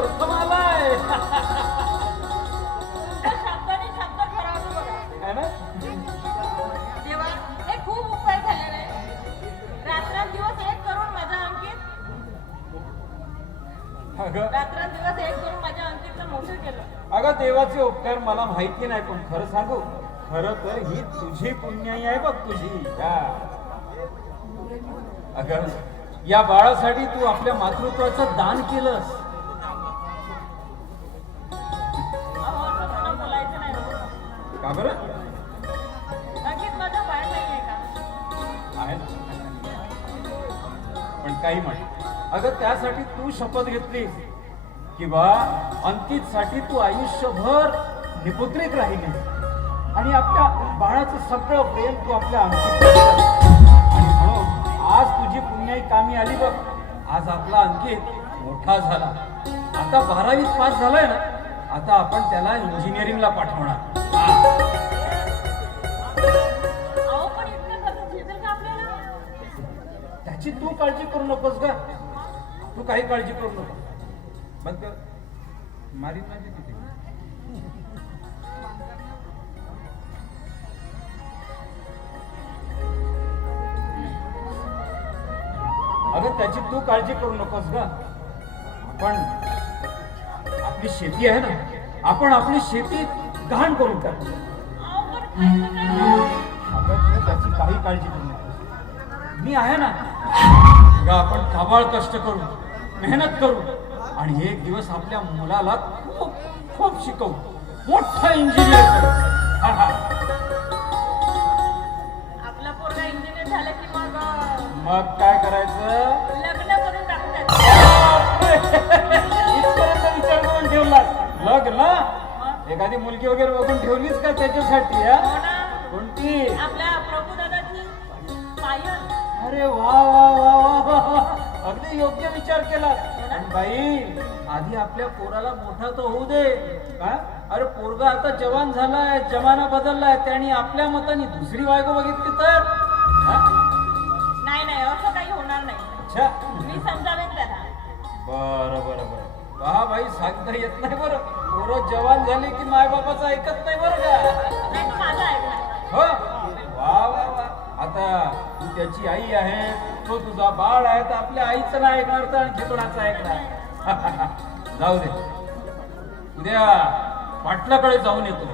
प्रथम आलाय शब्दाने शब्द खराब बघा है ना? देवा हे खूप उपकार झालेले आहे. रात्रंदिवस एक करून माझ्या अंकित अगं रात्रंदिवस एक करून माझ्या अंकितला मोठं केलं. अगं देवाचे उपकार मला माहिती नाही, पण खरं सांगू, खरं तर ही तुझी पुण्याई आहे बघ, तुझी. अगं या बाळासाठी तू आपल्या मातृत्वाचं दान केलंस. अहो, असं मला बोलायचं नाही हो. का बरं? अंकित माझं बाळ नाहीये का? आहे ना? पण काही म्हण, अगं त्यासाठी तू शपथ घेतलीस की बा अंकितसाठी तू आयुष्यभर निपुत्रिक राहिलीस आणि आपल्या बाळाचं सगळं प्रेम तू आपल्या अंकित आणि म्हणून आज तुझी पुण्याई कामी आली बघ. आज आपला अंकित मोठा झाला, आता 12वीत पास झालाय ना, आता आपण त्याला इंजिनिअरिंगला पाठवणार. अहो पण इतकं कसं झेपेल का आपल्याला? त्याची तू काळजी करू नकोस ग, तू काही काळजी करू नको. बंद कर, मारीत नाही तिथे. अगं त्याची तू काळजी करू नकोस ग. पण आपली शेती आहे ना, आपण आपली शेती गहाण करून टाकू. अहो पण खायचं काय हो? अगं तू त्याची काही काळजी करू नकोस, मी आहे ना. अगं आपण काबाळ कष्ट करू, मेहनत करू आणि एक दिवस आपल्या मुलाला खूप खूप शिकवू, मोठा इंजिनियर करू. आपला पोरगा इंजिनियर झाला की मग मग काय करायचं? लग्न करून टाकतात. इथपर्यंत विचार करून ठेवलास? लग्न? एखादी मुलगी वगैरे बघून ठेवलीस का त्याच्यासाठी? हो ना, कोणती? आपल्या प्रभुदादाची पायल. अरे वा वा वा वा वा, अगदी योग्य विचार केला. बाई आधी आपल्या पोराला मोठा तर होऊ दे. का? अरे पोरगा आता जवान झालाय, जमाना बदललाय, त्याने आपल्या मताने दुसरी बायको बघितली तर? नाही नाही, असं काही होणार नाही. अच्छा, मी समजावेन त्याला. बरं बरं बरं. पहा बाई, सांगता येत नाही बरं. पोरं जवान झाली की मायबापाचं ऐकत नाही बरं का? नाही तो माझा ऐकणार. हो, वा वा वा. आता तू त्याची आई आहे, तो तुझा बाळ आहे, तर आपल्या आईचं नाही ऐकणार तर आणखी कोणाचं ऐकणार? जाऊ दे, उद्या पाटलाकडे जाऊन येतो.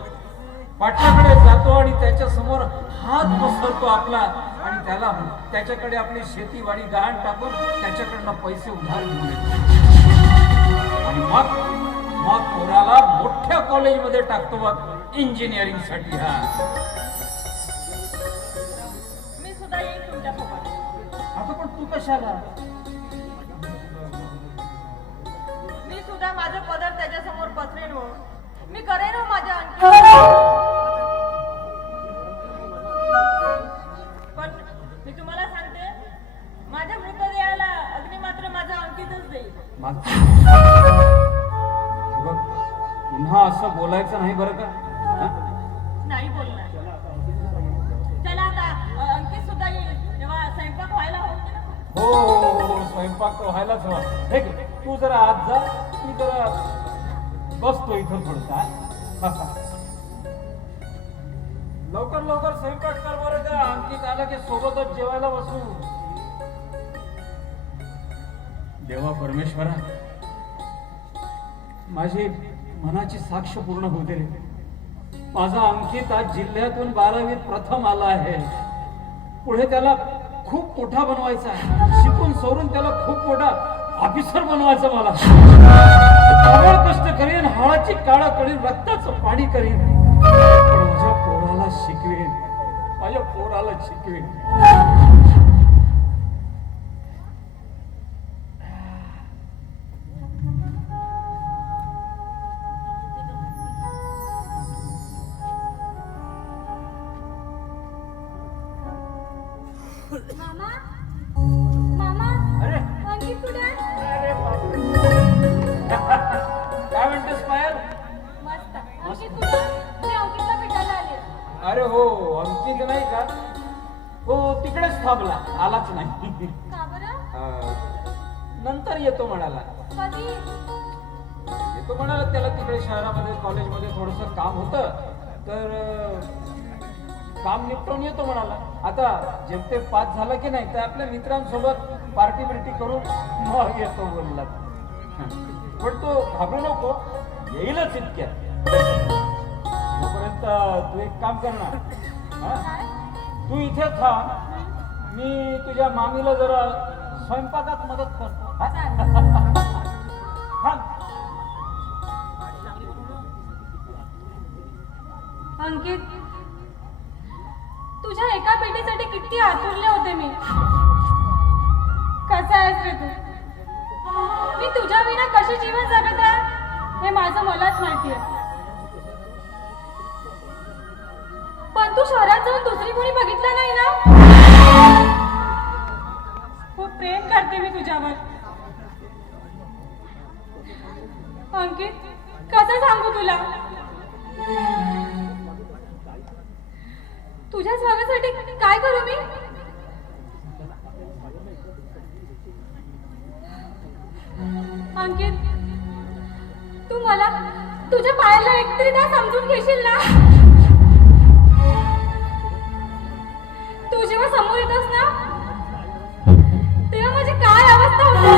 पाटलाकडे जातो आणि त्याच्या समोर हात पसरतो आपला आणि त्याला त्याच्याकडे आपली शेतीवाडी गहाण टाकून त्याच्याकडनं पैसे उधार घेऊन येतो आणि मग मग पोराला मोठ्या कॉलेजमध्ये टाकतो बघ, इंजिनिअरिंग साठी. मी सुद्धा येईन तुमच्यासोबत. आता पण तू कशाला? मी सुद्धा माझं पदर त्याच्यासमोर पसरेन हो. मी करेन हो माझ्या आणखी. पण मी तुम्हाला सांगते, माझ्या मृतदेहाला अग्नी मात्र माझा अंकितच देईल. बघ, पुन्हा असं बोलायचं नाही बरं का? नाही बोलणार. चला आता अंकित सुद्धा येईल तेव्हा स्वयंपाक व्हायला होते ना. हो हो हो, स्वयंपाक तर व्हायलाच हवा. ठीक आहे, तू जरा आत जा, मी जरा बसतो इथं थोडसा. लवकर लवकर स्वयंपाक कर बरं का, अंकित आलं की सोबतच जेवायला बसू. देवा परमेश्वरा, माझी मनाची साक्ष पूर्ण होते रे. माझा अंकित आज जिल्ह्यातून 12वीत प्रथम आला आहे. पुढे त्याला खूप मोठा बनवायचा आहे, शिकून सवरून त्याला खूप मोठा ऑफिसर बनवायचं मला. काबाड कष्ट करीन, हाळाची काळा करीन, रक्ताचं पाणी करीन, पण माझ्या पोराला शिकवेन, माझ्या पोराला शिकवेन. मामा मामा अरे अंकित कुठे आहे? अरे बापरे. काय म्हणतेस पायल? मस्त. अंकित कुठे आहे? मी अंकितला भेटायला आले. अरे हो, अंकित नाही का? हो, तिकडेच थांबला, आलाच नाही. का बरं? नंतर येतो म्हणाला. कधी? तो म्हणाला त्याला तिकडे शहरामध्ये कॉलेजमध्ये थोडंसं काम होतं, तर काम निपटून येतो म्हणाला. आता जेमते पास झाला की नाही तर आपल्या मित्रांसोबत पार्टी बिर्टी करून मग येतो बोलला. पण तो घाबरू नको, येईलच इतक्यात. तोपर्यंत तू एक काम करणार, तू इथे थांब, मी तुझ्या मामीला जरा स्वयंपाकात मदत करतो. अंकित, तुझ्या एका पेटीसाठी किती आतुरले होते मी. कसा आहेस रे तू? मी तुझ्या विना कशी जीवन जगत आहे हे माझं मलाच माहिती आहे. पण तू शहरात जाऊन दुसरी कोणी बघितलं नाही ना? खूप प्रेम करते मी तुझ्यावर. अंकित, कसं सांगू तुला? तुझ्या स्वागतासाठी काय करू मी? अंकित, तू मला तुझ्या पायाला एकतरी ना समजून घेशील ना? तू जेव्हा समोर येतोस ना तेव्हा माझी काय अवस्था होती.